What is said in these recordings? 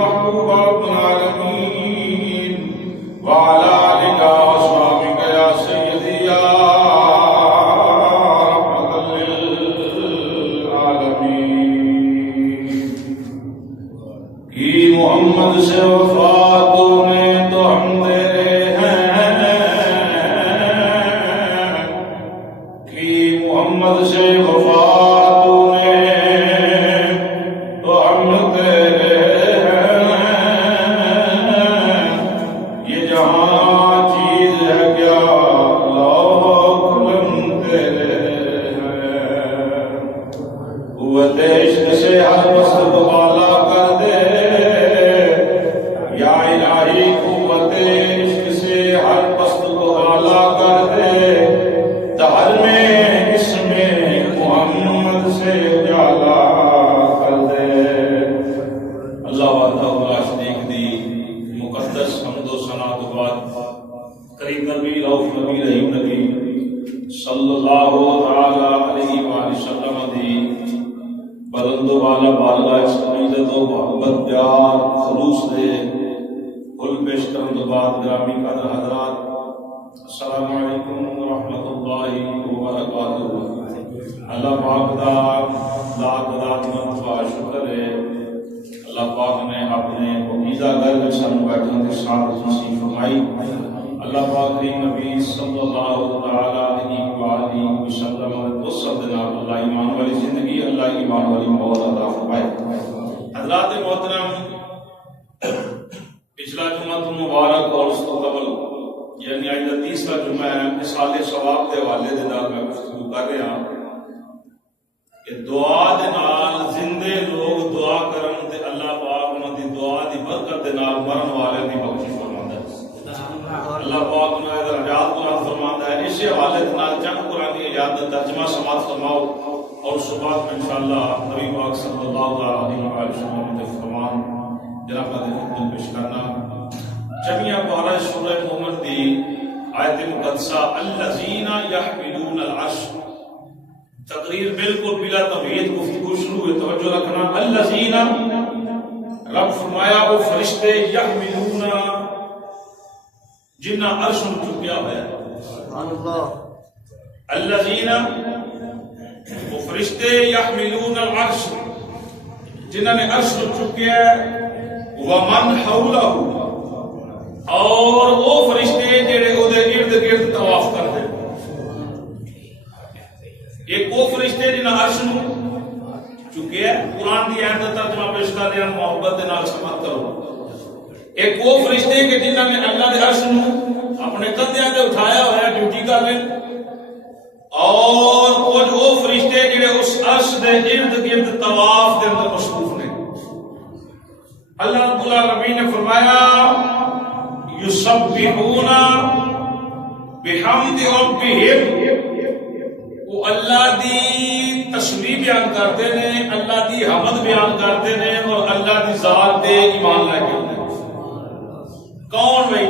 محبوب رب العالمین وعلى آلك وأصحابك يا سيدي يا رحمة للعالمين کی محمد سے وفات نے تو ہم تیرے ہیں کی محمد سے وفات نے تو ہم تیرے ہیں یہ جہاں چیز ہے کیا لوح قلم تیرے ہیں قوت عشق سے ہر وقت بالا کر دے یا الہی قوت عشق سے ہر پست کو اعلیٰ کر دے دہر میں اس میں محمد سے اجالا کر دے اللہ وحدہ لا شریک دی مقدس حمد و ثنا تو بعد کریم نبی رؤوف نبی رحیم نبی صلی اللہ تعالی علیہ وآلہ وسلم دی بلند و بالا بارگاہ عزت و محبت پیار خلوص دے کل پیش کرنے کے بعد گرامی قدر حضرات السلام علیکم ورحمۃ اللہ وبرکاتہ اللہ پاک دا لاکھ مرتبہ شکر ہے اللہ پاک نے اپنے پاکیزہ گھر میں سن بیٹھنے کے ساتھ نصیب فرمائی اللہ پاک کریم نبی صلی اللہ تعالی علیہ وآلہ وسلم اس سب دنال اللہ ایمان والی زندگی اللہ ایمان والی موت عطا فرمائے حضرات محترم پچھلا جمعہ تو مبارک اور اس کو قبل یعنی آج کا تیسرا جمعہ ہے مثال ثواب کے حوالے دے نال میں گفتگو کر رہا ہوں کہ دعا دے نال زندے لوگ دعا کرن تے اللہ پاک انہاں دی دعا دی برکت دے نال مرن والے دی بخشش فرماندا ہے اللہ پاک نے درجات قرآن فرماندا ہے اس حوالے دے نال چند قرآن کی یاد ترجمہ سماعت فرماؤ اور اس بعد میں انشاءاللہ نبی پاک صلی اللہ علیہ وسلم کے فرمان جناب کا خدمت پیش کرنا جمعیہ پارہ سورہ مومن دی آیت مقدسہ الذین یحملون العرش تقریر بالکل بلا تمہید گفتگو شروع ہے توجہ رکھنا الذین رب فرمایا وہ فرشتے یحملون جنہ عرش چکیا ہے الذین وہ فرشتے یحملون العرش جنہ نے عرش چکیا ہے ومن حولہ اور وہ فرشتے جڑے او دے ارد گرد طواف کرتے ایک وہ فرشتے جنہاں عرش نو چکے ہیں قرآن دی آیت کا ترجمہ پیش کر رہے ہیں محبت دے نال سماعت کرو ایک وہ فرشتے کہ جنہاں نے اللہ دے عرش نو اپنے کندھیاں تے اٹھایا ہوا ہے ڈیوٹی کر رہے اور کچھ وہ فرشتے جڑے اس عرش دے ارد گرد طواف دے اندر مصروف نے اللہ رب العالمین نے فرمایا یسبحون بحمد ربہم وہ اللہ دی تسبیح بیان کرتے ہیں اللہ دی حمد بیان کرتے ہیں اور اللہ دی ذات دے ایمان لے کے کون بھائی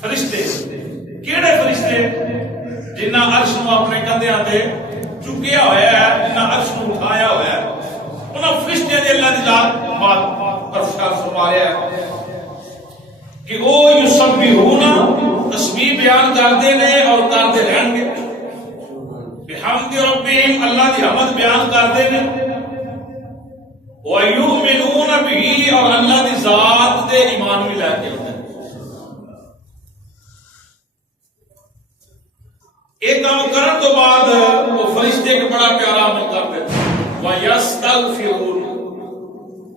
فرشتے کیڑے فرشتے جنہ عرش نو اپنے کندھیاں تے چکیا ہوا ہے جنہ عرش نو اٹھایا ہوا ہے انہاں فرشتے دی اللہ دی ذات بات پرفکار فرما رہا ہے کہ وہ یسبحون تسبیح بیان کرتے ہیں اور کرتے رہیں گے بحمد ربہم اللہ دی حمد بیان کرتے ہیں وَيُؤْمِنُونَ بِهِ اور اللہ دی ذات دے ایمان بھی لے کے ہوتے ہیں ایک کام کرن تو بعد وہ فرشتے کے بڑا پیارا عمل کرتے ہیں وَيَسْتَغْفِرُونَ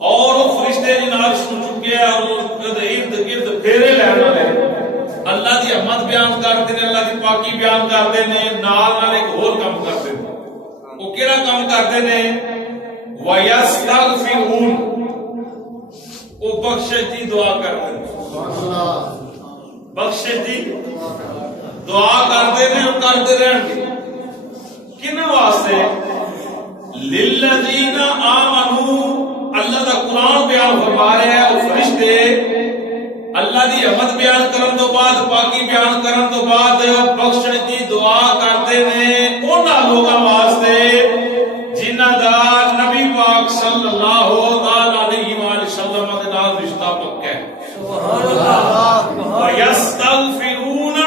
اور وہ فرشتے جن عرش کو چکے ہیں اور ارد گرد پھیرے لینا لے اللہ دی حمد بیان کرتے ہیں اللہ دی پاکی بیان کرتے ہیں نال نال ایک اور کام کرتے ہیں وہ کیڑا کام کرتے ہیں وَيَسْتَغْفِرُونَ وہ بخشش دی دعا کرتے ہیں بخشش دی دعا کرتے ہیں اور کرتے رہیں گے کن واسطے لِلَّذِينَ آمَنُوا اللہ دا قرآن بیان فرما رہے ہیں وہ فرشتے اللہ دی حمد بیان کرن تو بعد پاکی بیان کرن تو بعد بخشش دی دعا کرتے ہیں انہاں لوگاں واسطے جنہاں دا نبی پاک صلی اللہ علیہ وسلم وَيَسْتَغْفِرُونَ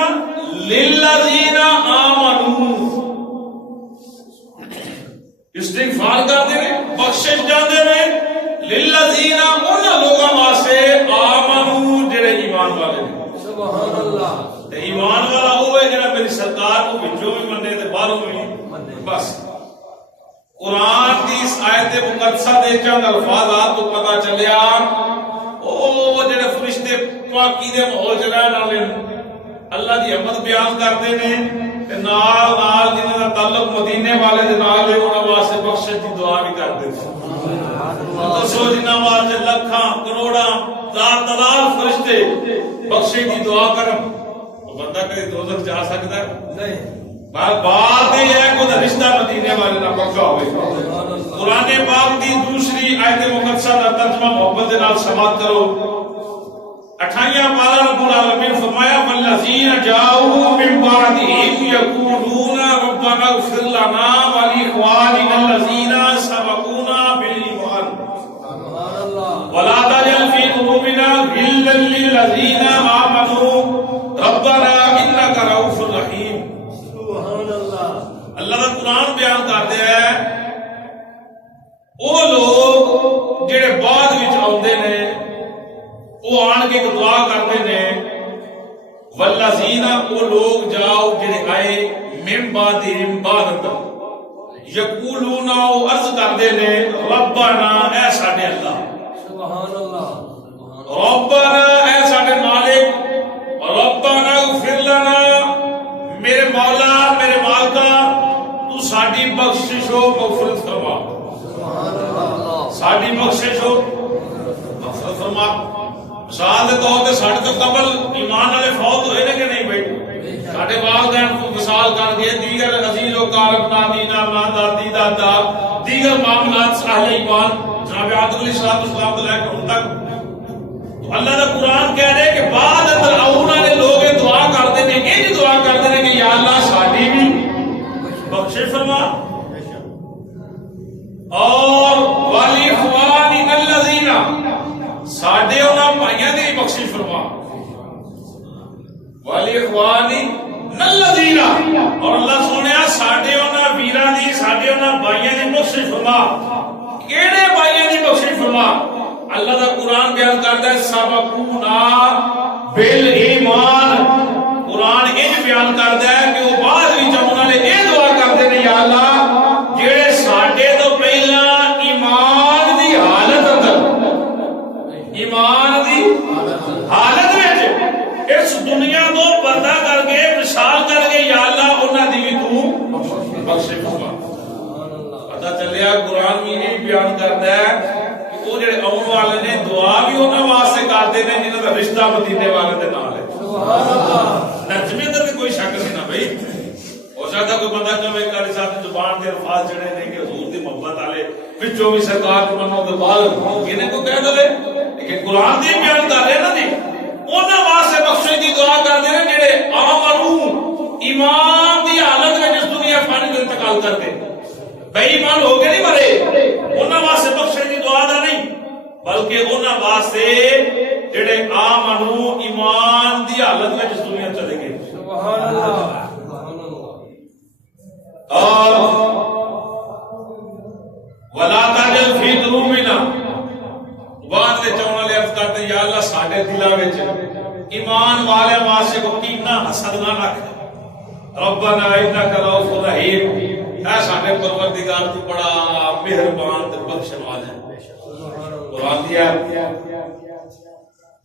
لِلَّذِينَ آمَنُوا استغفار کرتے ہیں بخشش جاندے ہیں لِلَّذِينَ ان لوگوں واسطے آمنوا جڑے ایمان والے ہیں. سبحان اللہ. تے ایمان والا ہوئے جڑا میری سرکار کو وچوں بھی منے تے باہروں بھی منے. بس قرآن کی اس آیت مقدسہ دے چند الفاظات تو پتہ چلیا او جڑے فرشتے پاکی دے ماحول چ رہن والے اللہ دی حمد بیان کرتے ہیں تے نال نال جنہاں دا تعلق مدینے والے دے نال ہے انہاں واسطے بخشش دی دعا بھی کرتے ہیں. دسو جنہاں واسطے لکھاں کروڑاں تعداد فرشتے بخشش دی دعا کرن او بندہ کدی دوزخ جا سکدا ہے نہیں. بات یہ ہے کہ رشتہ مدینے والے نہ پکا ہوئے. قرآن پاک دی دوسری آیت مقدسہ کا ترجمہ محبت دے نال سماعت کرو. 28 پارہ رب العالمین فرمایا والذین جاؤوا من بعدہم یقولون ربنا اغفر لنا ولاخواننا الذین سبقونا بالایمان ولا تجعل في قلوبنا غلا للذین آمنوا ربنا انک رؤوف رحیم. اللہ کا قرآن بیان کرتے ہیں وہ لوگ جڑے بعد وچ آتے نے وہ آن کے دعا کرتے ہیں والذین وہ لوگ جاؤ جڑے آئے من بعدہم بعد یقولون وہ عرض کرتے ہیں ربنا اے ساڈے اللہ سبحان اللہ ربنا اے ساڈے مالک ربنا اغفر لنا میرے مولا میرے مالکا تو ساڈی بخشش ہو مغفرت فرما. ساڈی بخشش ہو مغفرت فرما. مثال دے طور تے ساڈے تو قبل ایمان والے فوت ہوئے نے کہ نہیں بھائی. ساڈے والدین کو مثال کر کے دیگر عزیز و قارب نادینا ماں دادی دادا دیگر معاملات اہل ایمان جناب آدم علیہ السلام سے لے کر ان تک تو اللہ کا قرآن کہہ رہے کہ بعد اندر اونا نے لوگ دعا کرتے ہیں یہ دعا کرتے ہیں کہ یا اللہ ساڈی بھی بخشش فرما اور ولاخواننا الذین ساڈے انہاں بھائیاں دی بخشش فرما ولاخواننا الذین اور اللہ سونیا ساڈے انہاں ویراں دی ساڈے انہاں بھائیاں دی بخشش فرما. کیڑے بھائیاں دی بخشش فرما؟ اللہ دا قرآن بیان کرتا ہے سبقونا بالایمان. قرآن یہ بیان کرتا ہے کہ وہ بعد وچ انہاں نے یہ دعا کرتے ہیں یا اللہ جڑے ساڈے تو پہلا ایمان دی حالت اندر ایمان دی حالت وچ اس دنیا تو پردہ کر کے مثال کر کے یا اللہ انہاں دی بھی تو بخشش فرما. پتہ چلیا قرآن بھی یہ بیان کرتا ہے کہ وہ جڑے آن والے نے دعا بھی انہاں واسطے کرتے ہیں جنہاں دا رشتہ مدینے والے دے نال ہے. نظمی اندر بھی کوئی شک نہیں نا بھائی. ہو سکتا کوئی بندہ کہے کہ ساتھ زبان دے الفاظ جڑے نے کہ حضور دی محبت والے وچوں بھی سرکار کو منو تے بعد کنے کو کہہ دے لیکن قرآن دی بیان کر رہے نا جی انہاں واسطے بخشش دی دعا کردے نے جڑے آمنو ایمان دی حالت وچ اس دنیا فانی تو انتقال کردے بے ایمان ہو کے نہیں مرے. انہاں واسطے بخشش دی دعا دا نہیں بلکہ انہاں واسطے جڑے آمنو ایمان دی حالت میں جس دنیا چلے گئے. سبحان اللہ. اور ولا تجعل فی قلوبنا بعد میں چون والے عرض کرتے یا اللہ ساڈے دلاں وچ ایمان والے واسطے کو کینہ حسد نہ رکھ. ربنا انک رؤوف رحیم. اے ساڈے پروردگار تو بڑا مہربان تے بخشن والا ہے. قرآن دیا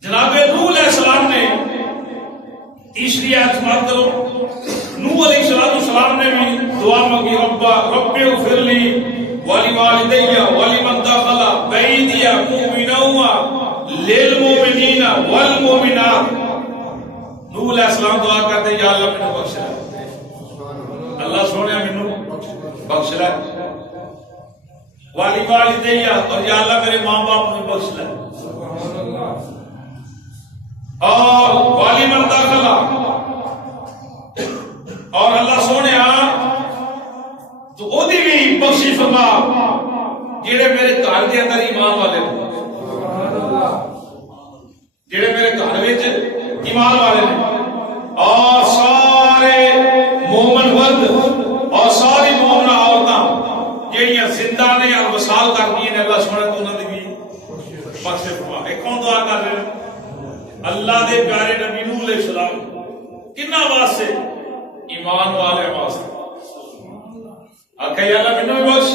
جناب نوح علیہ السلام نے تیسری آیت سماعت کرو. نوح علیہ السلام نے بھی دعا مانگی رب اغفر لی ولوالدی ولمن دخل بیتی مؤمنا للمؤمنین والمؤمنات. نوح علیہ السلام دعا کرتے یا اللہ مینوں بخش لے. اللہ سونے مینوں بخش لے. والدی اور یا اللہ میرے ماں باپ کو بخش لے. اور ولمن دخل اور اللہ سونے تو او دی بھی بخشش فرما جڑے میرے گھر دے اندر ایمان والے نے واسطے فرما. ایک کون دعا کر رہے ہیں؟ اللہ دے پیارے نبی نوح علیہ السلام. کنہ واسطے؟ ایمان والے واسطے. آکھے یا اللہ مینوں بخش،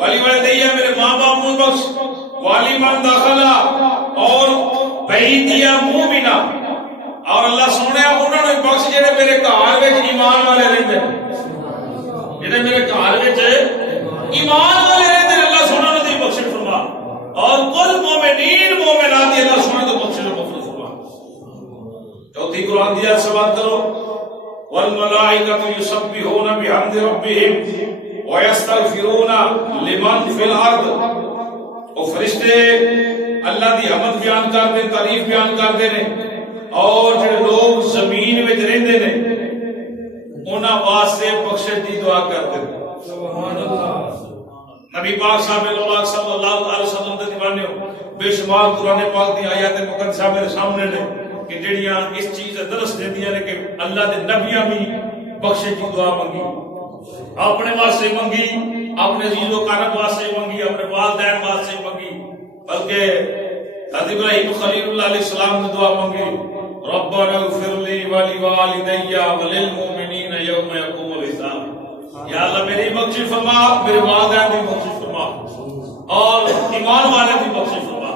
والی والدیہ میرے ماں باپ کو بخش، والی من داخلہ اور بیتیا مومنا، اور اللہ سونے انہوں نے بخش جڑے میرے گھر وچ ایمان والے رہندے نے، جڑے میرے گھر وچ ایمان والے رہندے نے، اللہ سونے انہاں دی بخش فرما. اور کل مومنین مومنات اللہ سونے تو بخش فرما. چوتھی قرآن دی آیت سماعت کرو. والملائکۃ یسبحون بحمد ربہم وَيَسْتَغْفِرُونَ لِمَنْ فِي الْأَرْضِ. وہ فرشتے اللہ دی حمد بیان کرتے، تعریف بیان کرتے ہیں، اور جو لوگ زمین میں رہندے نے انہاں واسطے بخشش دی دعا کرتے ہیں. سبحان اللہ. نبی پاک صاحب صلی اللہ علیہ وسلم دے دیوانے ہو بے شمار قرآن پاک دی آیات مقدسہ میرے سامنے نے کہ جڑیاں اس چیز کا درس دیندیاں نے کہ اللہ دے نبیاں بھی بخشش دی دعا منگی، اپنے واسطے منگی، اپنے عزیز و اقارب واسطے منگی، اپنے والدین واسطے منگی، بلکہ حضرت ابراہیم خلیل اللہ علیہ السلام نے دعا منگی ربنا اغفر لی ولوالدی وللمؤمنین یوم یقوم الحساب. یا اللہ میری بخشش فرما، میرے والدین کی بخشش فرما، اور ایمان والے کی بخشش فرما.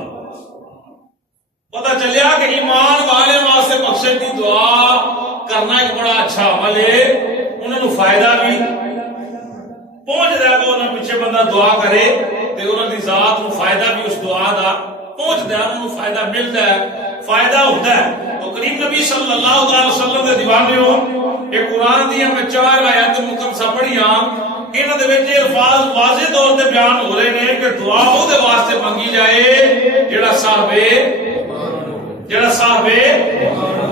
پتہ چلیا کہ ایمان والے واسطے بخشش کی دعا کرنا ایک بڑا اچھا عمل ہے. انہوں نے فائدہ بھی پہنچ رہا ہے، انہوں نے پیچھے بندہ دعا کرے تو انہوں نے ذات کو فائدہ بھی اس دعا دا پہنچ رہا ہے، انہوں نے فائدہ ملتا ہے، فائدہ ہوتا ہے. تو کریم نبی صلی اللہ علیہ وسلم دے دیوانے ہو ایک قرآن دیا میں 4 آیات مقدسہ پڑھیاں، انہاں دے وچ الفاظ واضح طور تے بیان ہو رہے ہیں کہ دعا او دے واسطے منگی جائے جڑا صاحب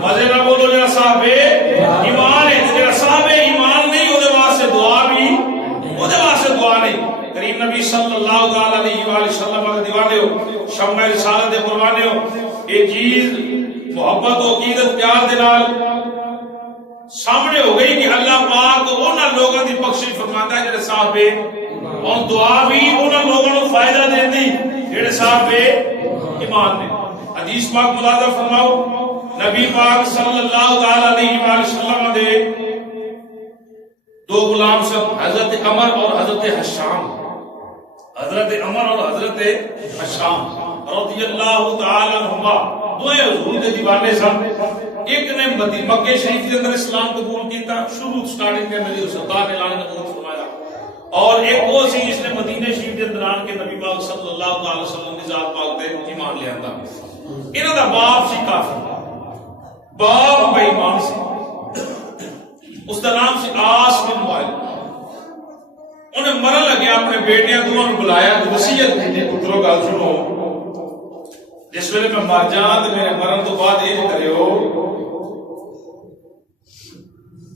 مزے نہ بولو، جڑا صاحب ایمان ہے، جڑا صاحب ایمان نہیں او دے واسطے دعا بھی او دے واسطے دعا نہیں. کریم نبی صلی اللہ علیہ وآلہ وسلم کے دیوانے ہو، شمع رسالت دے قربانے ہو، یہ چیز محبت و عقیدت پیار دے نال سامنے ہو گئی کہ اللہ پاک انہاں لوگوں دی بخشش فرماتا ہے جڑے صاحب اور دعا بھی انہاں لوگوں کو فائدہ دیندی جڑے صاحب ایمان نے. حدیث پاک ملاحظہ فرماؤ، نبی پاک صلی اللہ علیہ وآلہ وسلم دے 2 غلام سن، حضرت عمر اور حضرت حشام. حضرت عمر اور حضرت حشام رضی اللہ تعالی عنہما دوئے حضور دے دیوانے سن. ایک نے مکہ شریف کے اندر اسلام قبول کیتا، شروع سٹارٹنگ کے اندر سرکار نے اعلان نبوت فرمایا، اور ایک وہ سی جس نے مدینہ شریف کے اندر آن کے نبی پاک صلی اللہ علیہ وسلم کی ذات پاک تے ایمان لے آندا. انہاں دا باپ سی کافر، باپ بے ایمان سی، اس کا نام سی عاص بن وائل. انہیں مرن لگے اپنے بیٹیاں دونوں نے بلایا، وصیت کی پتروں گل سنو، جس ویلے میں مر جاں تے میرے مرن تو بعد یہ کریو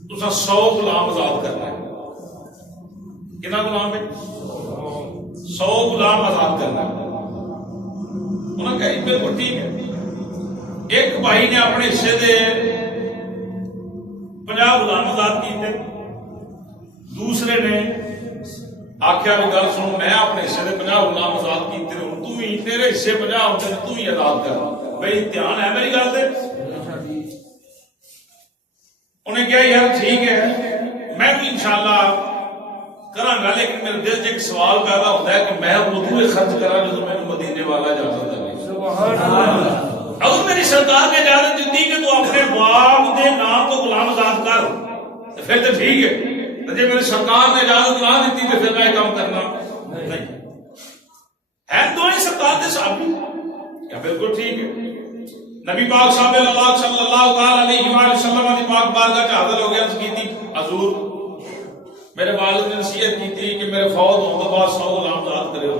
تساں 100 غلام آزاد کرنا ہے. کتنا غلام ہے؟ 100 غلام آزاد کرنا ہے. انہوں نے کہا بالکل ٹھیک ہے. ایک بھائی نے اپنے حصے دے 50 غلام آزاد کیتے، دوسرے نے آخیا بھی گل سنو میں اپنے حصے دے 50 غلام آزاد کیتے، تو ہی تیرے حصے 50 ہوتے ہیں تو ہی آزاد کر. بھائی دھیان ہے میری گل سے؟ انہیں کہا یار ٹھیک ہے میں بھی انشاءاللہ کراں گا، لیکن میرے دل سے ایک سوال پیدا ہوتا ہے کہ میں ادھر خرچ کرا جو میں مدینے والا اجازت ہے. سبحان اللہ. اگر میری سرکار نے اجازت دیتی کہ تو اپنے باپ دے نام تو غلام آزاد کر تو پھر تو ٹھیک ہے، جب میری سرکار نے اجازت نہ دیتی تو پھر میں کام کرنا نہیں ہے. تو نہیں سرکار دے صحابی کیا بالکل ٹھیک ہے. نبی پاک صلی اللہ علیہ وآلہ وسلم کی پاک بارگاہ میں حاضر ہو گیا، عرض کی تھی حضور میرے والد نے نصیحت کی تھی کہ میرے فوت ہونے کے بعد 100 غلام آزاد کرے ہو.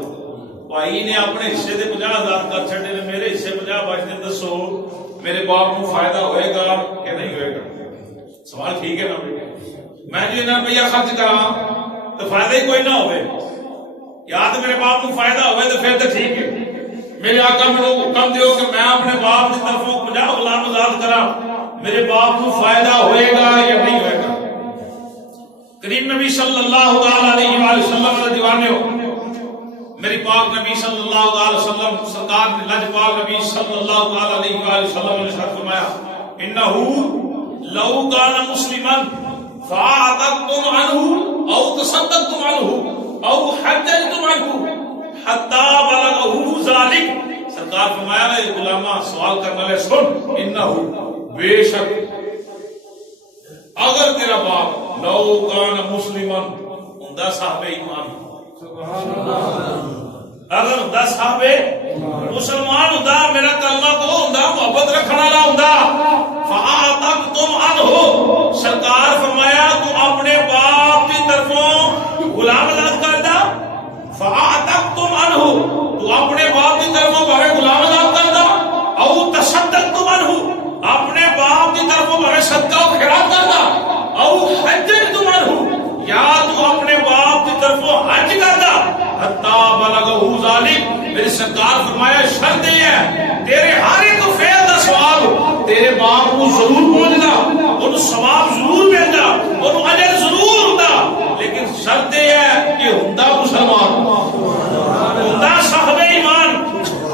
بھائی نے اپنے حصے دے 50 آزاد کر چھڑے نے، میرے حصے 50 بچتے، دسو میرے باپ کو فائدہ ہوئے گا کہ نہیں ہوئے گا؟ سوال ٹھیک ہے نا؟ میں جو انہاں روپیہ خرچ کراں تو فائدہ ہی کوئی نہ ہوئے، یا تو میرے باپ کو فائدہ ہوئے تو پھر تو ٹھیک ہے. میرے آقا میں حکم دیو کہ میں اپنے باپ کی طرفوں 50 غلام آزاد کراں، میرے باپ کو فائدہ ہوئے گا یا نہیں ہوئے گا؟ کریم نبی صلی اللہ علیہ وآلہ وسلم کے دیوانے ہو میری پاک نبی صلی اللہ علیہ وسلم سرکار نے لجپال نبی صلی اللہ علیہ وسلم نے ارشاد فرمایا انه لو كان مسلما فاعتقتم عنه او تصدقتم عنه او حججتم عنه حتى بلغه ذلك. سرکار فرمایا نا غلامہ سوال کرنے والے سن انه بے شک اگر تیرا باپ لو كان مسلما ہوندا صاحب ایمان اگر ہوندا صاحب مسلمان ہوندا میرا کلمہ تو ہوندا محبت رکھنے والا ہوندا فاعتقتم عنه سرکار فرمایا تو اپنے باپ کی طرفوں غلام آزاد کردا فاعتقتم عنه تو اپنے باپ کی طرفوں بھاوے غلام آزاد کردا او تصدقتم عنه اپنے باپ کی طرفوں بھاوے صدقہ و خیرات کردا او حججتم عنه یا تو اپنے باپ کی طرفوں حج کردا حتی بلغہ ذالک. میرے سرکار فرمایا شرط یہ ہے تیرے ہر ایک فعل دا ثواب تیرے باپ کو ضرور پہنچدا انہوں ثواب ضرور ملدا انہوں اجر ضرور ہوندا لیکن شرط یہ ہے کہ ہوندا مسلمان ہوندا صاحب ایمان.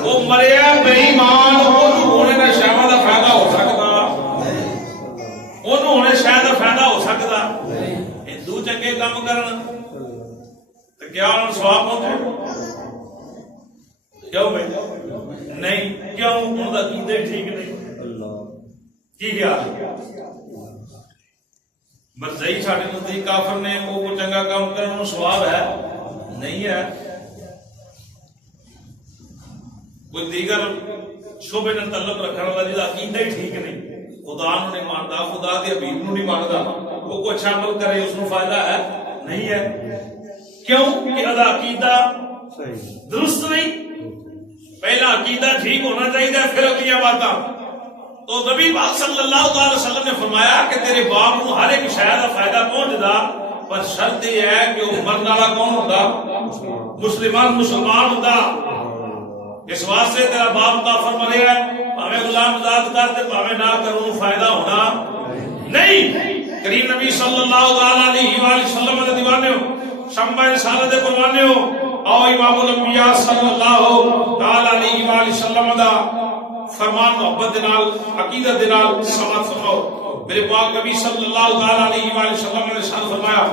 وہ مریا بے ایمان انہوں ہونے دا شہوت دا فائدہ ہو سکدا انہوں ہونے شاید دا فائدہ ہو سکدا ہندو چنگے کام کرن تو کیا انہوں ثواب پہنچے کیوں بھائی نہیں کیوں انہوں دا عقیدہ ٹھیک نہیں کی خیال بس صحیح ساڈے نزدیک کافر نے وہ چنگا کام کرن انہوں ثواب ہے نہیں ہے کوئی دیگر شعبے نے تعلق رکھنے والا جس عقیدہ ہی ٹھیک نہیں خدا نو نہیں مانتا خدا دے حبیب نو نہیں مانتا وہ کوئی اچھا عمل کرے اس کو فائدہ ہے نہیں ہے کیوں کہ ادا عقیدہ درست نہیں. پہلا عقیدہ ٹھیک ہونا چاہیے پھر اگلیاں باتاں. تو نبی پاک صلی اللہ علیہ وسلم نے فرمایا کہ تیرے باپ کو ہر ایک شے دا فائدہ پہنچدا پر شرط یہ ہے کہ وہ مرن والا کون ہوتا مسلمان ہوتا. اس واسطے تیرا باپ کافر مرے ہے ہمیں غلام آزاد کرتے ہمیں نہ کروں فائدہ ہونا نہیں. کریم نبی صلی اللہ علیہ وسلم نے دیوانے ہو شمع رسالت دے قربانے ہو او امام الانبیاء صلی اللہ علیہ وسلم دا فرمان محبت دے نال عقیدت دے نال سماعت فرماؤ. میرے پاک نبی صلی اللہ علیہ وسلم نے ارشاد فرمایا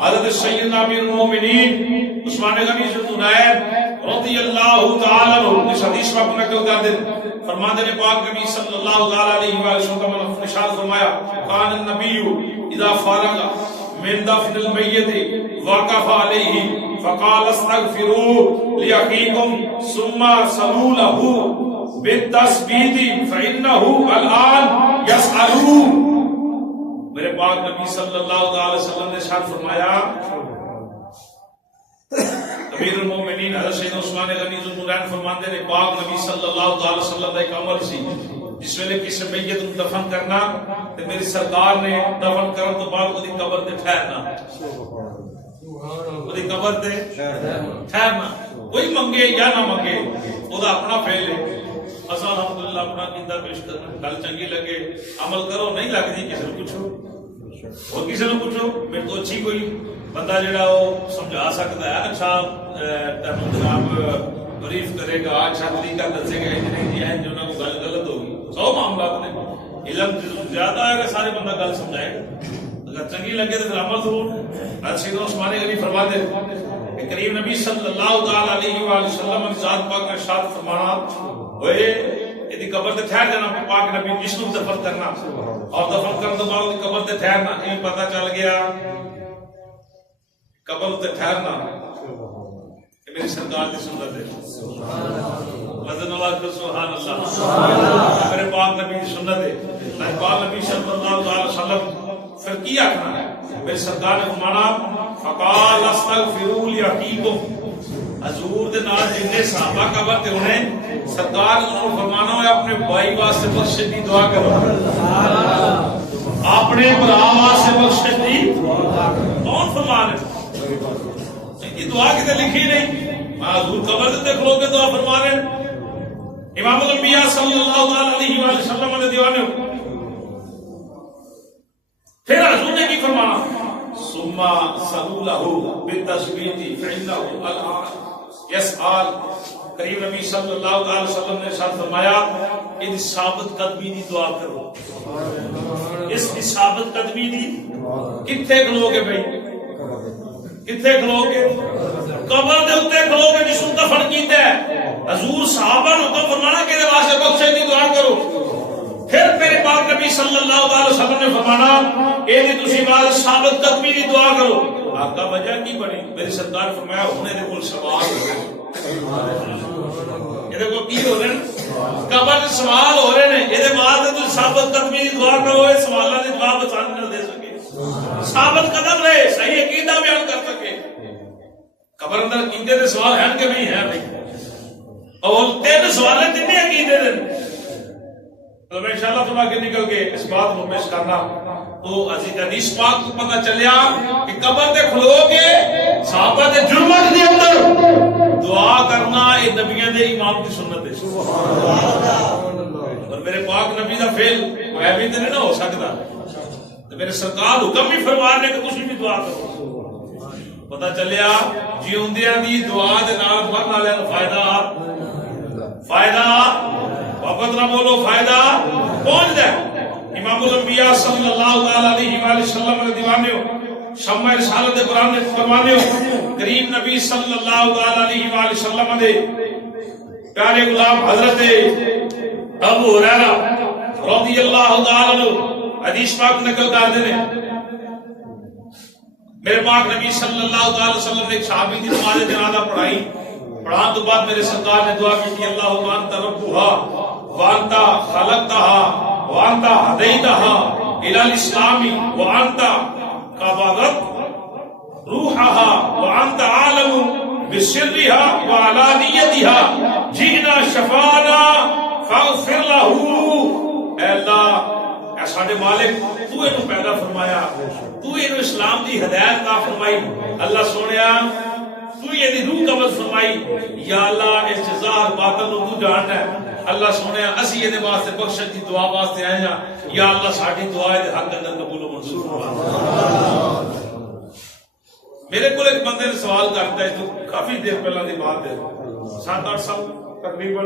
حضرت سیدنا امیر المومنین عثمان غنی ذوالنورین رضی اللہ تعالی عنہ اس حدیث کو نقل کر دیں فرماتے ہیں پاک نبی صلی اللہ علیہ وسلم نے ارشاد فرمایا کان النبی اذا فارغ من دفن المیت وقف علیہ فقال استغفروا لأخیکم ثم صلوا له بالتثبیت فإنه الآن يسألون. میرے پاک نبی صلی اللہ علیہ وسلم نے ارشاد فرمایا امیر المومنین حضرت سیدنا عثمان غنی ذوالنورین فرماتے ہیں پاک نبی صلی اللہ علیہ وسلم کا ایک عمل سی جس ویلے کسی میت کو دفن کرنا تے میری سرکار نے دفن کرن تو بعد وہ دی قبر تے ٹھہرنا وہ دی قبر تے ٹھہرنا کوئی منگے یا نہ منگے وہ دا اپنا فعل ہے. اساں الحمدللہ اپنا کیتا پیش کرنا گل چنگی لگے عمل کرو نہیں لگدی کسی کو پوچھو اور کسی کو پوچھو میرے تو اچھی کوئی بندہ جڑا وہ سمجھا سکتا ہے اچھا جناب بریف کرے گا اچھا طریقہ دسے گا نہیں ہے جو نہ کو گل غلط ہوگی 100 معاملات نے علم زیادہ ہے کہ سارے بندہ گل سمجھائے گا اگر چنگی لگے تو پھر عمل ضرور. سیدنا عثمان غنی فرماتے کہ کریم نبی صلی اللہ علیہ وسلم نے ذات پاک کا ارشاد فرمانا ہوئے یہ قبر تے ٹھہر جانا پاک نبی جس کو دفن کرنا اور دفن کرنے کے بعد قبر تے ٹھہرنا یہ پتہ چل گیا قبر تے ٹھہرنا کہ میری سرکار کی سنت ہے وزن اللہ کو سبحان اللہ میرے پاک نبی کی سنت ہے. میرے پاک نبی صلی اللہ علیہ وسلم پھر کیا کرنا ہے میری سرکار نے فرمایا فقال استغفروا لأخیکم حضور دے نال جنے صحابہ قبر تے ہونے سرکار نے فرمانا ہے اپنے بھائی واسطے بخشش دی دعا کرو اپنے بھرا واسطے بخشش دی کون فرما رہے یہ دعا کتے لکھی نہیں حضور قبر تے دیکھ لو کہ دعا فرما رہے امام الانبیاء صلی اللہ علیہ وسلم نے دیوانے ہو. پھر حضور نے کی فرمانا ثم صلوا له بالتثبیت فإنه الآن یہ سوال کریم نبی صلی اللہ علیہ وسلم نے ارشاد فرمایا ان ثابت قدمی دی دعا کرو. اس کی ثابت قدمی دی کتنے کھلو گے بھائی؟ کتنے کھلو گے؟ قبر دے اوتے کھلو گے جس کو دفن کیتا ہے. حضور صحابہ نے حکم فرمانا کہ واسطے بخشش دی دعا کرو. پھر میرے پاک نبی صلی اللہ علیہ وسلم نے فرمانا اے دی تسی بعد ثابت قدمی دی دعا کرو. آقا وجہ کی بنی؟ میری سرکار فرمایا ہونے دے کول سوال ہو رہے یہ دیکھو کی ہو رہے ہیں قبر دے سوال ہو رہے ہیں. یہ بعد تسی ثابت قدمی دی دعا کرو. یہ سوالاں دی جواب آسان کر دے سکے. ثابت قدم رہے صحیح عقیدہ بیان کر سکے. قبر اندر عقیدے دے سوال ہیں کہ نہیں ہیں بھائی؟ اور تین سوال ہیں جتنے عقیدے دے تو میں انشاءاللہ تمہاں کے نکل کے اس بات کو پیش کرنا. تو عزیز حدیث پاک کو پتہ چلیا کہ قبر دے کھلو کے صحابہ دے جرمت دے اندر دعا کرنا یہ نبیوں دے امام کی سنت ہے. اور میرے پاک نبی دا فعل کوئی بھی تو نہیں نہ ہو سکتا. تو میرے سرکار حکم بھی فرما رہے کہ تسی بھی دعا کرو. پتہ چلیا جیوندیاں دی دعا دے نال مرن والے نوں فائدہ وقت نہ بولو فائدہ پہنچ جائے. امام الانبیاء صلی اللہ علیہ وآلہ وسلم نے دیوانے ہو شمع رسالت قرآن نے فرمانے ہو کریم نبی صلی اللہ علیہ وآلہ وسلم نے پیارے غلام حضرت ابو ہریرہ رضی اللہ تعالی عنہ حدیث پاک نقل کر دے. میرے پاک نبی صلی اللہ علیہ وسلم نے ایک صحابی کی نماز جنازہ پڑھائی. پڑھان تو بعد میرے سرکار نے دعا کی اللہم انت ربھا وانت خلقتھا وانت ہدیتھا الی الاسلام وانت قبضت روحها وانت عالم بسرها وعلانیتها جئنا شفاعنا فاغفر له. اے اللہ اے ساڈے مالک تو اینو پیدا فرمایا تو اینو اسلام دی ہدایت عطا فرمائی. اللہ سونیا تو یہ دی روح قبض فرمائی. یا اللہ اس ظاہر باطن نو تو جاننا ہے. اللہ سونے اسی یہ واسطے بخشش دی دعا واسطے آئے ہیں. یا اللہ ساڈی دعا دے حق اندر قبول و منظور فرما. میرے کو ایک بندے نے سوال کرتا ہے تو کافی دیر پہلا دی بات ہے 7-8 سال تقریباً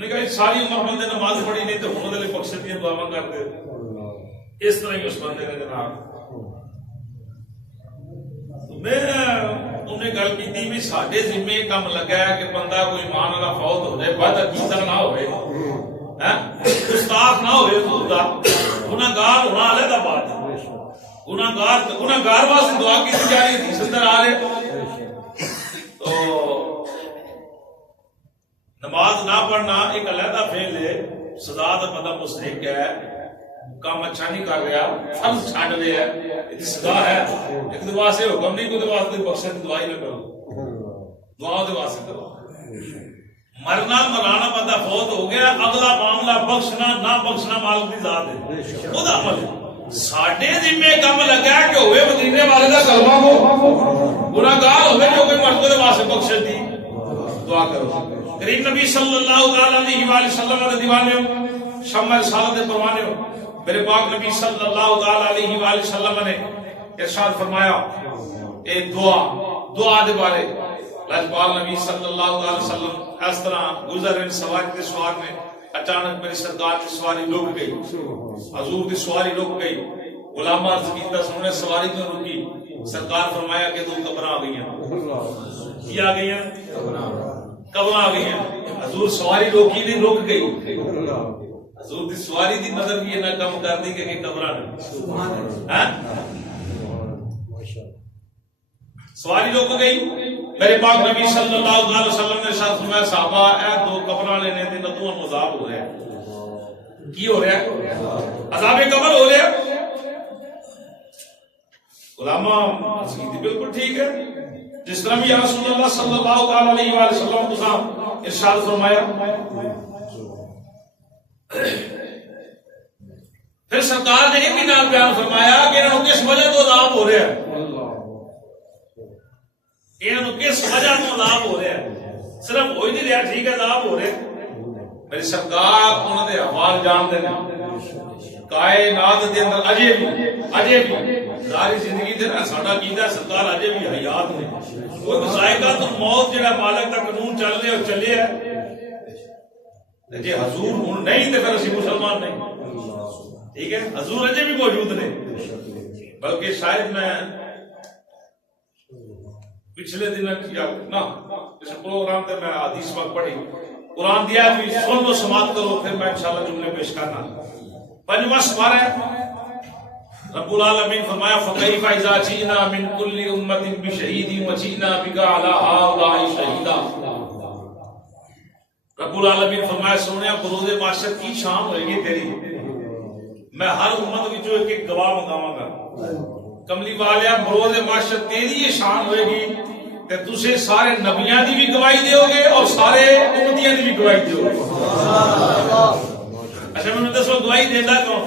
نے کہا ساری عمر بندے نماز پڑھی نہیں تو انہوں نے بخشش دی دعا کرتے. اس طرح ہی اس بندے نے جناب میں انہیں گل کی تھی بھی ساڈے ذمے کم لگا ہے کہ بندہ کوئی ایمان والا فوت ہو جائے بد عقیدہ نہ ہوئے گستاخ نہ ہوئے حضور دا گناہگار ہونا علیحدہ بات ہے. گناہگار واسطے دعا کی جا رہی تھی اندر آ رہے تو نماز نہ پڑھنا ایک علیحدہ فعل ہے. سزا دا بندہ مستحق ہے کام اچھا نہیں کر رہا فرض چھاڑ لیا ہے یہ سزا ہے. ایک دعا سے حکم نہیں کوئی دعا سے بخشش کی دعا ہی نہ کرو دعا دعا سے کرو. مرنا مرانا بندہ فوت ہو گیا اگلا معاملہ بخشنا نہ بخشنا مالک کی ذات ہے خود عمل ہے. ساڈے ذمے کم لگا کہ ہوئے مدینے والے دا کلمہ کو گناہگار ہوئے جو کوئی مرد دے واسطے بخشش دی دعا کرو. کریم نبی صلی اللہ علیہ وآلہ وسلم دے دیوانے ہو شمع رسالت دے پروانے ہو میرے پاک نبی صلی اللہ علیہ وآلہ وسلم نے ارشاد فرمایا اے دعا دے بارے لاجپال نبی صلی اللہ علیہ وسلم اس طرح گزر ان سواری کے سوار میں اچانک میری سرکار کی سواری رک گئی. حضور کی سواری رک گئی. غلام عرض کیتا سننے سواری کیوں رکی؟ سرکار فرمایا کہ تو قبر آ گئی ہیں. کیا آ گئی ہیں؟ قبر آ گئی ہیں. حضور سواری روکی نہیں رک گئی. حضور دی سواری دی نظر بھی یہ نہ کم کر دی کہ قبران سواری رک گئی. میرے پاک نبی صلی اللہ علیہ وسلم نے ارشاد فرمایا صحابہ اے دو قبراں لینے تے نتوں عذاب ہو رہا ہے. کی ہو رہا ہے؟ عذاب قبر ہو رہا ہے. علماء سیدھی بالکل ٹھیک ہے جس طرح بھی رسول اللہ صلی اللہ علیہ وآلہ وسلم کو ارشاد فرمایا. پھر سرکار نے یہ بھی نام بیان فرمایا کہ انہوں کس وجہ تو عذاب ہو رہا ہے. انہوں کس وجہ تو عذاب ہو رہا ہے. صرف ہو ہی نہیں رہا ٹھیک ہے عذاب ہو رہے. میری سرکار انہوں نے احوال جان دے کائنات دے اندر اجے بھی ساری زندگی دے نا ساڈا کیتا سرکار اجے بھی حیات نے کوئی ذائقہ تو موت جڑا مالک دا قانون چل رہا ہے چلے ہے جی حضور ہن نہیں تے پھر اسی مسلمان نہیں ٹھیک ہے حضور اجے بھی موجود نے بلکہ شاید میں پچھلے دن کیا نا اس پروگرام تے میں حدیث پاک پڑھی قرآن دیا بھی سن لو سماعت کرو پھر میں انشاءاللہ جملے پیش کرنا پنجواں سپارہ ہے رب العالمین فرمایا فَكَيْفَ إِذَا جِئْنَا مِنْ كُلِّ أُمَّةٍ بِشَهِيدٍ وَجِئْنَا بِكَ عَلَى هَؤُلَاءِ شَهِيدًا رب العالمین فرمایا سونیا بروز معاشر کی شان ہوئے گی تیری میں ہر امت وچوں ایک ایک گواہ منگاواں گا کملی والیا بروز معاشر تیری یہ شان ہوئے گی کہ تسے سارے نبیاں دی بھی گواہی دیو گے اور سارے امتیاں دی بھی گواہی دیو گے اچھا میں دسو گواہی دیندا کون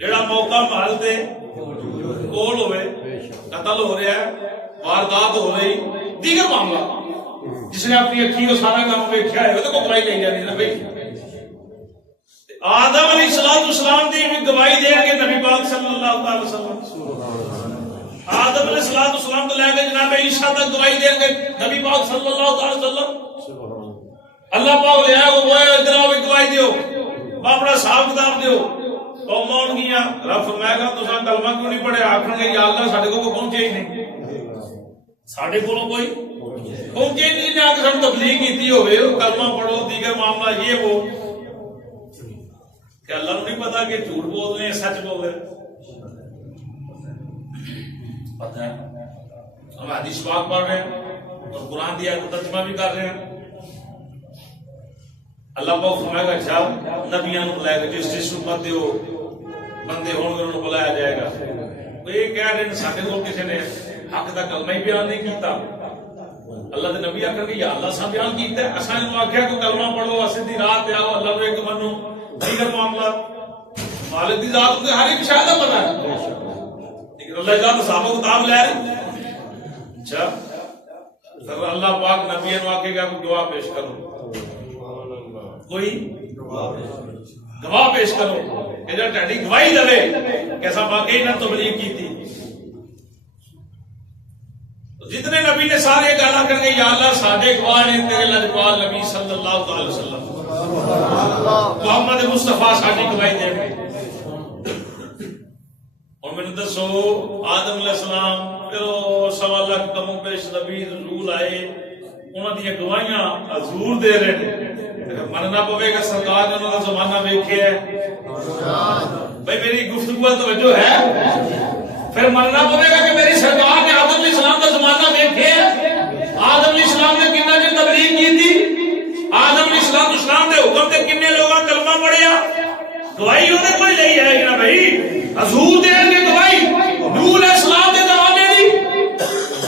جڑا موقع محل تے کول ہوئے قتل ہو رہا ہے واردات ہو رہی دیگر معاملہ جس نے اپنی اکھیں سارا کام ویکھیا ہے تو گواہی نہیں جانی نا بھائی آدم علیہ السلام دی بھی گواہی دیں گے نبی پاک صلی اللہ علیہ وسلم آدم علیہ السلام تو لے کے جناب عیسیٰ تک گواہی دیں گے نبی پاک صلی اللہ علیہ وسلم اللہ پاک لے آئے وہ ادھر آؤ گواہی دیو اپنا حساب کتاب دیو قوم آن گیا رب فرمائے گا تساں کلمہ کیوں نہیں پڑھے آکھن گے یا اللہ ساڈے کو پہنچے ہی نہیں ساڈے کولوں کوئی پہنچے ہی نہیں جا کے سن تبلیغ کیتی ہوئے کلمہ پڑھو دیگر معاملہ یہ وہ کہ اللہ کو نہیں پتا کہ جھوٹ بول رہے ہیں سچ بول رہے ہیں پتہ ہے ہم حدیث پاک پڑھ رہے ہیں اور قرآن دیا تو ترجمہ بھی کر رہے ہیں اللہ پاک فرمائے گا اچھا نبیاں کو بلائے گا جس جس امت دے بندے ہون گے انہوں کو بلایا جائے گا وہ یہ کہہ رہے ہیں ساڈے کو کسی نے حق دا کلمہ ہی بیان نہیں کیتا اللہ دے نبی آکھن گے یا اللہ سا بیان کیتا ہے اساں نے آکھیا کہ کلمہ پڑھو سیدھی راہ تے آؤ اللہ کو ایک منو دیگر معاملہ مالک دی ذات کو ہر ایک شاید پتہ ہے لیکن اللہ ذات صحابہ کو کتاب لے رہے اچھا پھر اللہ پاک نبیوں کو آکھے گا کہ گواہ پیش کرو کوئی گواہ پیش کرو کہ جو ٹھڈی گواہی دے کہ ایسا واقعی نہ تبلیغ کی تھی جتنے نبی نے سارے گالا کر کے یا اللہ ساڈے گواہ نے تیرے لجپال نبی صلی اللہ علیہ وسلم محمد مصطفیٰ ساڈی گواہی دے گے اور میں نے دسو آدم علیہ السلام پھر 1.25 لاکھ کم پیش نبی رسول آئے انہاں دی گواہیاں حضور دے رہے ہیں مننا پوے گا سرکار نے انہاں دا زمانہ ویکھیا ہے بھائی میری گفتگو پر توجہ ہے پھر مننا پوے گا کہ میری سرکار نے آدم علیہ السلام کا زمانہ ویکھیا ہے آدم علیہ السلام نے کتنا چر تبلیغ کی تھی آدم علیہ السلام دے حکم تے کتنے لوگاں کلمہ پڑھیا گواہی انہوں نے کوئی نہیں ہے نا بھائی حضور دے گے گواہی نوح علیہ السلام دے زمانے دی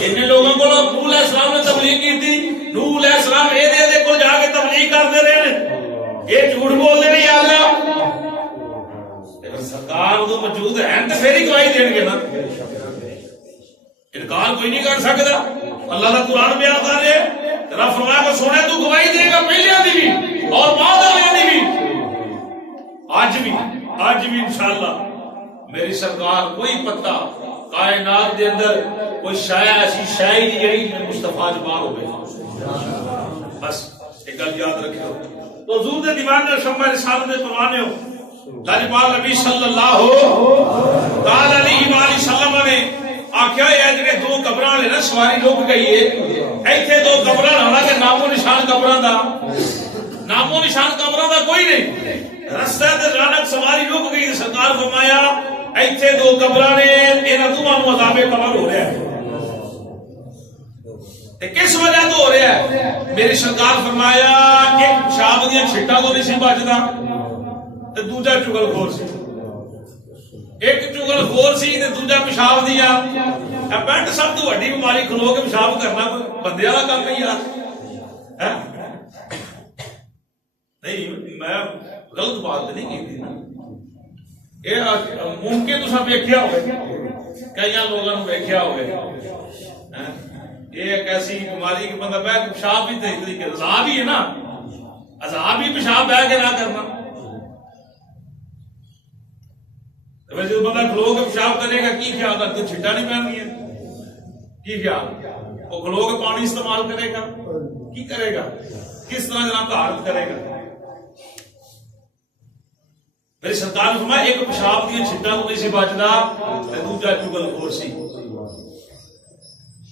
ان لوگوں کو نوح علیہ السلام نے تبلیغ کی تھی نوح علیہ السلام اے دے کو جا کے تبلیغ کرتے رہے یہ جھوٹ بولتے نہیں یا اللہ سرکار تو موجود ہے تو پھر ہی گواہی دیں گے نا انکار کوئی نہیں کر سکتا اللہ کا قرآن بیان کر رہے رب فرمایا کہ سونے تو گواہی دے گا پہلے دی بھی اور بعد والے دی بھی آج بھی انشاءاللہ میری سرکار کوئی پتہ کائنات دے اندر کوئی شے ایسی شے ہی نہیں جڑی مصطفیٰ جبار ہو گئی بس ایک گل یاد رکھو تو حضور دے دیوان دے شمع رسالت دے پروانے ہو لاجپال نبی صلی اللہ علیہ وآلہ وسلم نے آخیا ہے جڑے دو قبراں والے نا سواری رک گئی ہے ایتھے دو قبراں حالانکہ نام و نشان قبراں دا کوئی نہیں رستہ تے جانک سواری رک گئی سرکار فرمایا ایتھے دو قبراں نے انہاں دوواں نوں عذاب قبر ہو رہا ہے تے کس وجہ تو ہو رہا ہے میری سرکار فرمایا ایک پیشاب دیاں چھٹاں تو نہیں سی بچدا تے دوجا چگل خور سی ایک چگل خور سی تے دوجا پیشاب دیا پینٹ سب تو وڈی بیماری کھلو کے پیشاب کرنا بندے والا کام نہیں یار نہیں میں غلط بات نہیں کی تھی نا یہ ممکن تساں ویکھیا ہوئے کئی لوگوں نے ویکھیا ہوئے یہ ایک ایسی بیماری کہ بندہ بیٹھ کے پیشاب بھی صحیح طریقے عذاب ہی ہے نا عذاب ہی پیشاب بیٹھ کے نہ کرنا ویسے بندہ کھلو کے پیشاب کرے گا کی خیال رکھتے چھٹا نہیں پہننی ہے کی خیال وہ کھلو کے پانی استعمال کرے گا کی کرے گا کس طرح جناب طہارت کرے گا میری سرکار نے فرمایا ایک پیشاب دیا چھٹا تو نہیں سی بچنا دوجا چگل خور سی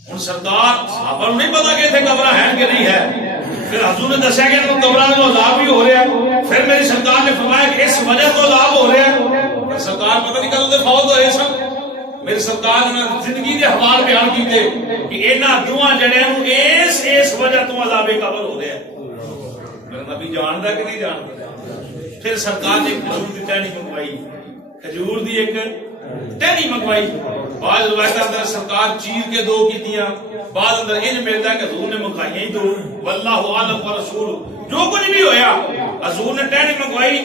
ہوں سرکار صحابہ نہیں پتا کہ اتنے قبر ہے کہ نہیں ہے پھر حضور نے دسیا کہ قبر میں عذاب بھی ہو رہا ہے پھر میری سرکار نے فرمایا کہ اس وجہ تو عذاب ہو رہا ہے سرکار پتہ نہیں کدوں فوت ہوئے سن میری سرکار نے زندگی کے حوال بیان کیتے کہ انہاں دوواں جڑیاں نو اس وجہ تو عذاب قبر ہو رہا ہے میرا نبی جاندا کہ نہیں جاندا پھر سرکار نے ایک کھجور دی ٹہنی منگوائی کھجور دی ایک ٹہنی منگوائی بعض روایت اندر سرکار چیر کے دو کیتیاں بعض اندر انج ملتا ہے کہ حضور نے منگوائی ہی دو واللہ عالم و رسول جو کچھ بھی ہویا حضور نے ٹہنی منگوائی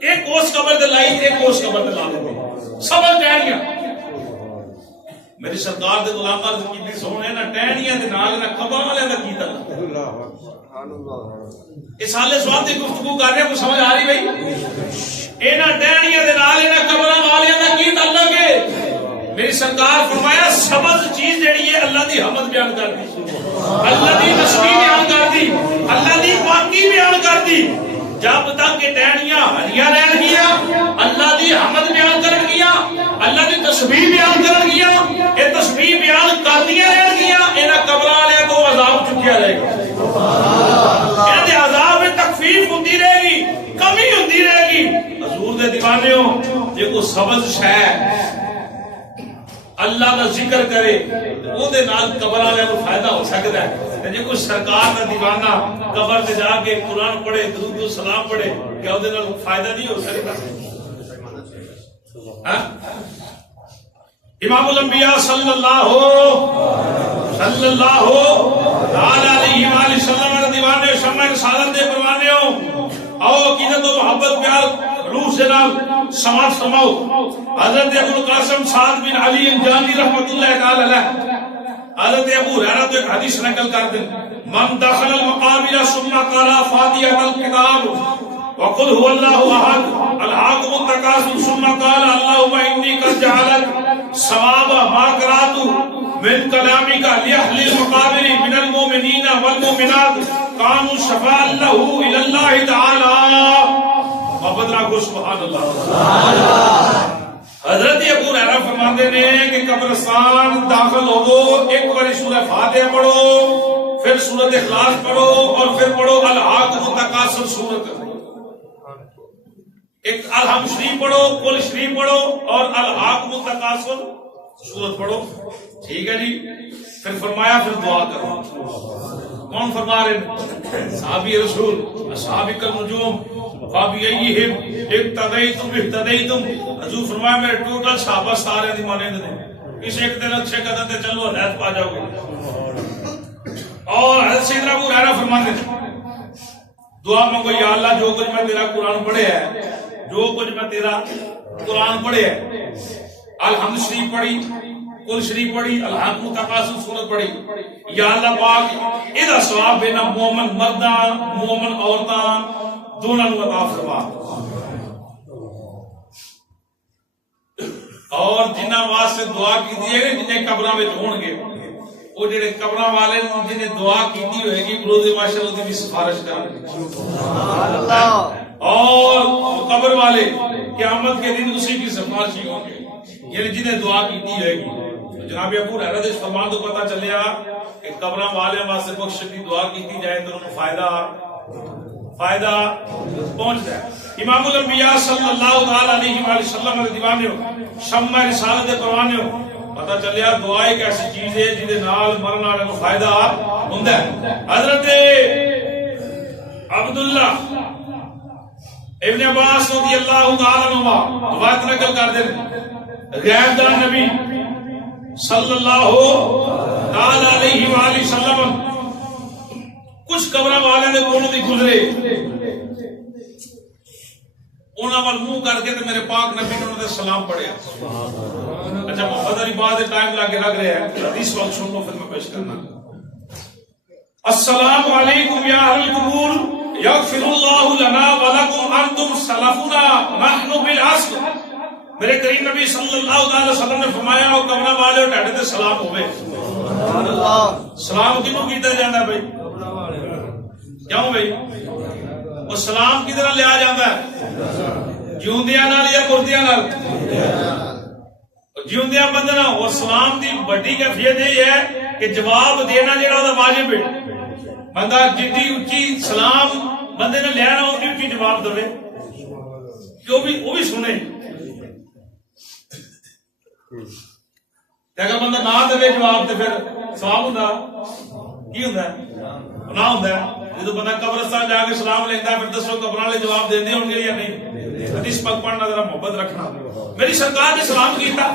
ایک اس قبر تے لائی ایک اس قبر تے لا دتی سب ٹہنیاں میری سرکار دے غلام عرض کیتی سونے نا ٹہنیاں دے نال نا قبر والے دا کیتا سبحان اللہ اس حالے سوال دی گفتگو کر رہے ہیں کو سمجھ آ رہی بھائی انہاں ٹہنیاں دے نال انہاں قبراں والے دا کی تعلق ہے میری سرکار فرمایا سبز چیز جڑی ہے اللہ دی حمد بیان کر دی اللہ دی تسبیح بیان کر دی اللہ دی پاکی بیان کر دی جب تک کہ ٹہنیاں ہریاں رہ گیا اللہ دی حمد بیان کر گیا اللہ دی تسبیح بیان کر گیا یہ تسبیح بیان کردیاں رہ گیا انہاں قبراں والے تو عذاب چکیا رہے گا انہاں دے عذاب میں تخفیف ہوندی رہے گی کمی ہوندی رہے گی حضور دے دیوانیوں جے کو سبز شے اللہ کا ذکر کرے او دے نال قبر والے کو فائدہ ہو سکتا ہے جے کوئی سرکار کا دیوانہ قبر تے جا کے قرآن پڑھے درود و سلام پڑھے کیا او دے نال فائدہ نہیں ہو سکتا امام الانبیاء صلی اللہ علیہ وآلہ وسلم کے دیوانے شمع رسالت دے پروانے ہو او عقیدت و محبت پیار روح سے نام سماعت فرماؤ حضرت ابو القاسم سعد بن علی الجانی رحمت اللہ تعالی علیہ حضرت ابو ہریرہ تو ایک حدیث نقل کر دیں من دخل المقابر ثم قرأ فاتحة الكتاب وقل هو الله احد الحاكم التكاثر ثم قال اللهم اني قد جعلت ثواب ما قرأت من كلامك لأهل المقابر من المؤمنين والمؤمنات كانوا شفاعا له الى الله تعالى محبت راکو سبحان اللہ حضرت ابو ہریرہ فرماتے ہیں کہ قبرستان داخل ہو ایک بار سورہ فاتحہ پڑھو پھر سورۃ اخلاص پڑھو اور پھر پڑھو الحاکم التکاثر سورۃ ایک الحم شریف پڑھو قل شریف پڑھو اور الحاکم التکاثر سورۃ پڑھو ٹھیک ہے جی پھر فرمایا پھر دعا کرو کون فرما رہے ہیں صحابی رسول اصحاب النجوم فابیہم اقتدیتم اہتدیتم حضور فرمایا میرے ٹوٹل صحابہ سارے دی مانند نے اس ایک دن اچھے قدم تے چلو ہدایت پا جاؤ گے اور حضرت سیدنا ابو ہریرہ فرماتے ہیں دعا مانگو یا اللہ جو کچھ میں تیرا قرآن پڑھے ہے جو کچھ میں تیرا قرآن پڑھے ہے الحمد شریف پڑھی قل شریف پڑھی الحاکم التکاثر سورت پڑھی یا اللہ پاک ادا ثواب بنا مومن مرداں مومن عورتاں دونوں عطا فرما اور جنہاں واسطے دعا کیتی ہے جنہیں قبراں وچ ہون گے وہ جڑے قبراں والے جنہیں دعا کیتی ہوئے گی روز معاشر دی بھی سفارش کرن گے سبحان اللہ اور قبر والے قیامت کے دن اسی کی سفارشی ہوں گے یعنی جنہیں دعا کیتی ہوئے گی جناب ابو ہریرہ دے فرمان تو پتہ چلیا کہ قبراں والے واسطے بخش کی دعا کیتی جائے تو انہوں فائدہ پہنچتا ہے امام الانبیاء صلی اللہ علیہ وآلہ وسلم کے دیوانے ہو شمع رسالت دے پروانے ہو پتہ چلیا دعا ایک ایسی چیز ہے جہدے نال مرن والے کو فائدہ ہوندا ہے حضرت عبداللہ ابن عباس رضی اللہ تعالی عنہ روایت نقل کر دے غیب دان نبی صلی اللہ علیہ وآلہ وسلم کچھ قبراں والے دے کولوں دی گزرے انہاں ول منہ کر کے تے میرے پاک نبی نے انہاں دے سلام پڑھیا اچھا محمد علی بات ٹائم لا کے لگ رہا ہے حدیث وقت سن لو پھر میں پیش کرنا السلام علیکم یا اہل القبور یغفر اللہ لنا ولکم انتم سلفنا نحن بالعصر میرے کریم نبی صلی اللہ علیہ وسلم نے فرمایا وہ کمرہ والے ٹھڈے تے سلام ہوئے. سلام کنوں کیتا جاندا بھائی؟ کیوں بھائی؟ وہ سلام کدھر لیا جاتا ہے؟ جیوندیاں نال یا مردیاں نال؟ جیوندیاں بندے نال. اور سلام دی بڑی کیفیت یہ ہے کہ جواب دینا جڑا دا واجب ہے. بندہ جتنی اچھی سلام بندے نے لیا نا اتنی اچھی جواب دے کہ وہ بھی سنے. اگر بندہ نہ دے جواب تو پھر سواب ہوں کی ہوں نہ ہوں. جب بندہ قبرستان جا کے سلام لینا پھر دسو قبر والے جواب دے ہوں گے یا نہیں؟ حدیث پاک پڑھنا ذرا محبت رکھنا. میری سرکار نے سلام کیتا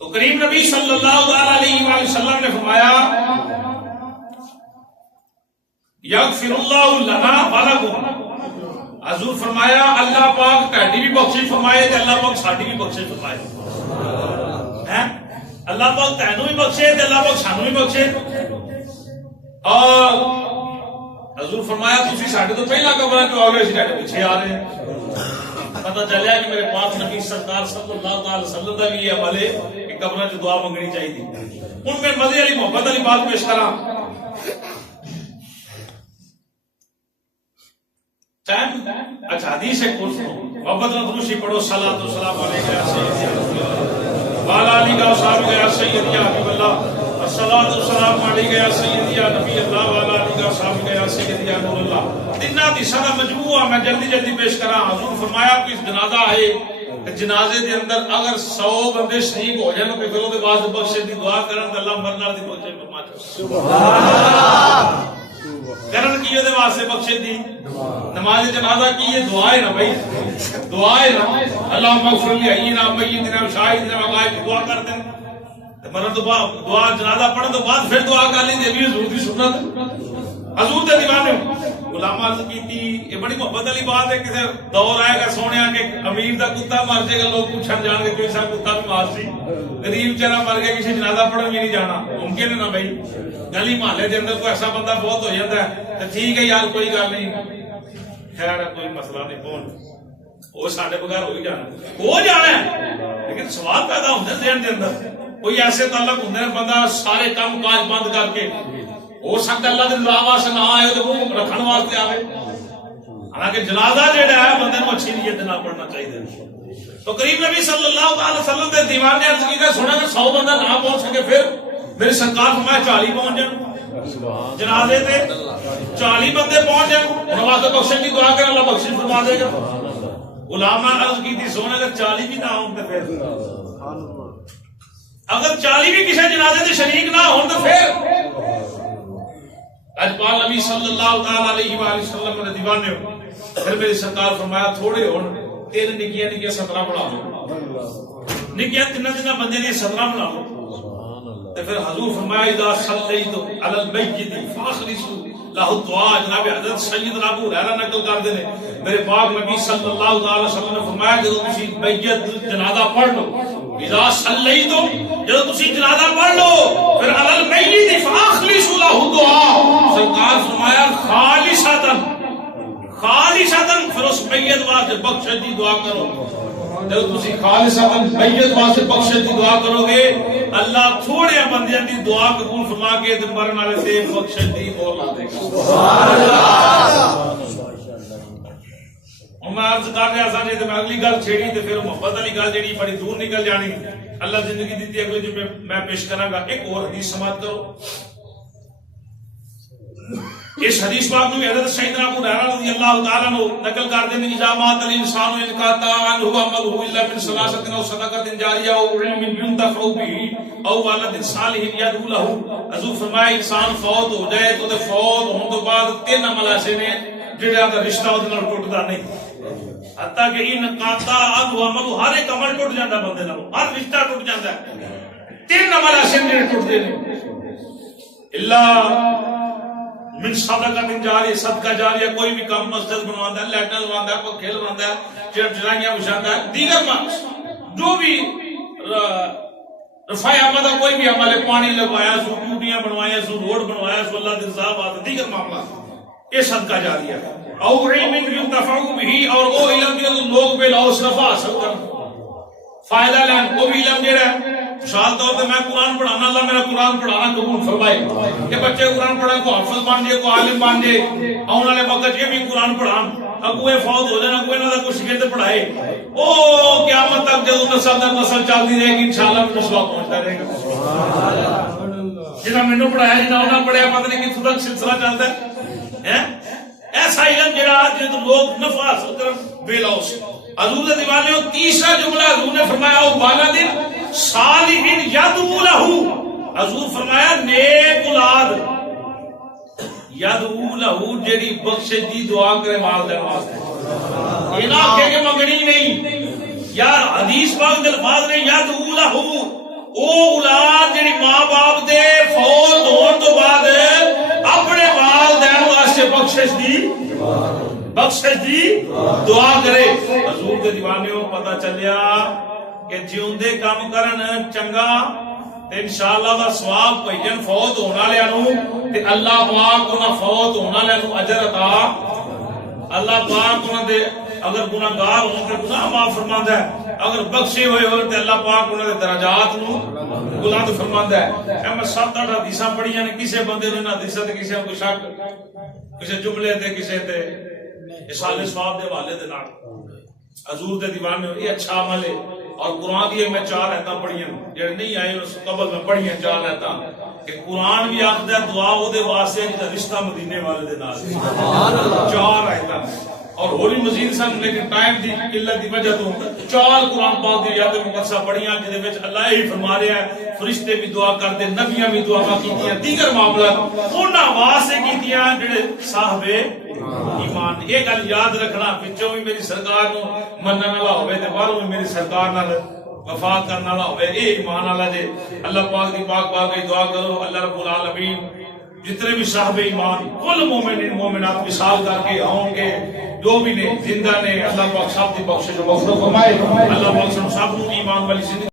تو کریم نبی صلی اللہ علیہ وآلہ وسلم نے فرمایا یغفر اللہ لنا ولکم. حضور فرمایا اللہ پاک تہاڈی بھی بخشش فرمائے تے اللہ پاک ساڈی بھی بخشش فرمائے. اللہ پاک تینوں بھی بخشے تے اللہ پاک سانوں بھی بخشے. اور حضور فرمایا تسی ساڈے تو پہلا قبر پہ آ گئے سی تہاڈے پیچھے آ رہے ہیں. پتہ چلیا کہ میرے پاک نبی سرکار صلی اللہ علیہ وسلم کا بھی یہ عمل ہے کہ قبر چ دعا منگنی چاہیے. ہن میں مزے والی محبت والی بات پیش کراں. اچھا حدیث ہے کچھ محبت نبوسی پڑھو صلاۃ و سلام علیک یا سیدی وعلی آلہ و صحبہ یا سیدی یا حبیب اللہ الصلاۃ والسلام علیک یا سیدی یا نبی اللہ وعلی آلہ و صحبہ یا سیدی یا نور اللہ. تیناں دی سارا مجموعہ میں جلدی جلدی پیش کراں. حضور فرمایا کہ جنازہ ہے جنازے دے اندر اگر 100 بندے شہید ہو جان تے پھر اودے بعد بخشش دی دعا کرن تے اللہ مرن والی بخشش فرماتا. سبحان اللہ. کرن کی دے واسطے بخشش دی نماز جنازہ کی یہ دعا ہے نا بھائی, دعا ہے نا. اللہم اغفر لحینا میتنا وشاہدنا وغائب دعا کر دیں مرن تو بعد دعا جنازہ پڑھنے تو بعد پھر دعا کر لیں. یہ بھی حضور کی سنت حضور دے دیوانے غلام عرض کی تھی. یہ بڑی محبت والی بات ہے. کسی دور آئے گا سونے کہ امیر دا کتا مر جائے گا لوگ پوچھن جان گے کوئی سا کتا بھی مار سی. غریب چارہ مر گیا کسی جنازہ پڑھنے بھی نہیں جانا ممکن ہے نا بھائی. گلی محلے کے اندر کوئی ایسا بندہ بہت ہو جاتا ہے تو ٹھیک ہے یار کوئی گل نہیں خیر کوئی مسئلہ نہیں پہنچ وہ سارے بغیر ہو جانا ہے. لیکن سوال پیدا ہوتے ہیں ذہن کے اندر کوئی ایسے تعلق ہوتے ہیں بندہ سارے کام کاج بند کر کے ہو سکتا اللہ کے رضا واسطے نہ آئے تو وہ رکھنے واسطے آئے. حالانکہ جنازہ جہاں ہے بندے کو اچھی نیت نہ پڑھنا چاہیے. تو کریم نبی صلی اللہ علیہ وسلم کے دیوان نے عرض کیا سونا کہ 100 بندہ نہ پہنچ سکے پھر میرے سرکار فرمایا 40 پہنچ جائیں جنازے تے 40 بندے پہنچ جائیں انہوں واسطے بخشش کی دعا کر اللہ بخشش فرما دے گا. غلام عرض کی تھی سونا اگر 40 بھی نہ ہوں تو پھر اگر 40 بھی کسی جنازے کے شریک نہ ہوں تو پھر اج پاک نبی صلی اللہ علیہ وآلہ وسلم نے دیوانے ہو. پھر میری سرکار فرمایا تھوڑے ہون 3 نکیاں 17 بنا لو. نکیاں 3 بندے نے 17 بنا لو. پھر حضور فرمایا اذا صلیت علی المیت فاخلصوا له الدعاء. جناب حضرت سیدنا ابو ہریرہ نقل کرتے ہیں میرے پاک نبی صلی اللہ علیہ وسلم نے فرمایا جب تسی میت جنازہ پڑھ لو اذا صلیت جب تسی جنازہ پڑھ لو پھر علی المیت فاخلصوا له الدعاء. سرکار فرمایا خالصتاً پھر اس میت واسطے بخشش دی دعا کرو. جب تسی خالصتاً میت واسطے بخشش دی دعا کرو گے اللہ تھوڑے بندیاں دی دعا قبول فرما کے تے مرن والے تے بخشش دی مہر لا دے گا. سبحان اللہ. میں عرض کر رہا سا جے میں اگلی گل چھیڑی تے پھر محبت والی گل جڑی بڑی دور نکل جانی. اللہ زندگی دیتی اگلے جو میں پیش کراں گا. ایک اور حدیث سماعت کرو. اس حدیث پاک میں حضرت سیدنا ابو ہریرہ رضی اللہ تعالی عنہ نقل کرتے ہیں اذا مات الانسان انقطع عنه عمله الا من ثلاثه او صدقه جاریہ او علم ينتفع به او ولد صالح يدعو له. حضور فرمایا انسان فوت ہو جائے تو فوت ہونے تو بعد 3 عمل ایسے نے جڑا دا رشتہ اس نال ٹوٹدا نہیں. حتیٰ کہ انقطع عنه عمله ہر ایک عمل ٹوٹ جاندا بندے نال ہر رشتہ ٹوٹ جاندا ہے. 3 عمل ایسے نے ٹوٹدے نے الا من صدقہ جاری صدقہ جاریہ کوئی بھی کام مسجد بنواندا ہے لائٹاں لگواندا ہے پنکھے لگواندا ہے چڑھائیاں بچھاتا ہے دیگر جو بھی رفع آمد کوئی بھی عمل ہے پانی لگوایا سو ٹوٹیاں بنوایا سو روڈ بنوایا سو اللہ کی رضا بات دیگر معاملات یہ صدقہ جاریہ ہے. او علم ينتفع به اور او علم جو لوگ بے لوس نفع حاصل کر فائدہ لین وہ بھی علم جڑا ہے مثال طور پہ میں قرآن پڑھانا اللہ میرا قرآن پڑھانا قبول فرمائے کہ بچے قرآن پڑھیں کو حافظ بن جائے کو عالم بن جائے آنے والے وقت یہ بھی قرآن پڑھان اگوے فوت ہو جانا اگوے نہ کچھ شگرد پڑھائے او قیامت تک جب نسل در نسل چلتی رہے گی انشاءاللہ میں سواب پہنچتا رہے گا جنہاں میں نے پڑھایا جنہاں انہاں پڑھایا پتہ نہیں کتنا تک سلسلہ چلتا ہے ایسا علم جڑا جن لوگ نفع حاصل کرن بے لوس حضور دے دیوانے ہو تیسرا جملہ حضور نے فرمایا او والد صالح یدعو لہو حضور فرمایا نیک اولاد یدعو لہو جڑی بخشش دی دعا کرے والدین واسطے یہ نہ کہ منگنی نہیں یار حدیث پاک دے الفاظ نے یدعو لہو او اولاد جڑی ماں باپ دے فوت ہون تو بعد اپنے والدین واسطے بخشش دی دعا کرے حضور دے دیوانے ہو پتہ چلیا کہ جیوندے کام کرن چنگا تے انشاءاللہ دا ثواب بھجن فوت ہونا لیا نو تے اللہ پاک انہاں فوت ہونا لیا نو اجر عطا اللہ پاک انہاں دے اگر گناہگار ہوں تے گناہ معاف فرماندا ہے اگر بخشے ہوئے ہو تے اللہ پاک انہاں دے درجات نو بلند فرماندا ہے اے میں 7-8 حدیثاں پڑھیاں نے کسے بندے نے نہ حدیثاں تے کسے کوئی شک کسے جملے تے کسے تے اصال ثواب دے حوالے دے نال حضور دے دیوان میں یہ اچھا عمل ہے اور قرآن دی میں 4 آیتاں پڑھیاں جڑے نہیں آئے اس قبل میں پڑھیاں 4 آیتاں کہ قرآن بھی آخدا ہے دعا او دے واسطے جدا رشتہ مدینے والے دے نال سبحان اللہ 4 آیتاں اور ہولی مزید سن لیکن ٹائم دی قلت دی وجہ تو 4 قرآن پاک دی آیات مقدسہ پڑھیاں جدے وچ اللہ ہی فرما رہا ہے فرشتے بھی دعا کرتے نبیاں بھی دعا کیتیاں دیگر معاملات انہاں واسطے کیتیاں جڑے صاحب ایمان یہ گل یاد رکھنا وچوں بھی میری سرکار نو منن والا ہوے تے باہروں بھی میری سرکار نال وفا کرن والا ہوے اے ایمان والا جے اللہ پاک دی پاک بارگاہ دعا کرو اللہ رب العالمین جتنے بھی صاحب ایمان کل مومنین مومنات مثال کر کے ہوں گے جو بھی نے زندہ نے اللہ پاک سب دی بخشش و مغفرت فرمائے اللہ پاک سب نو ایمان والی زندگی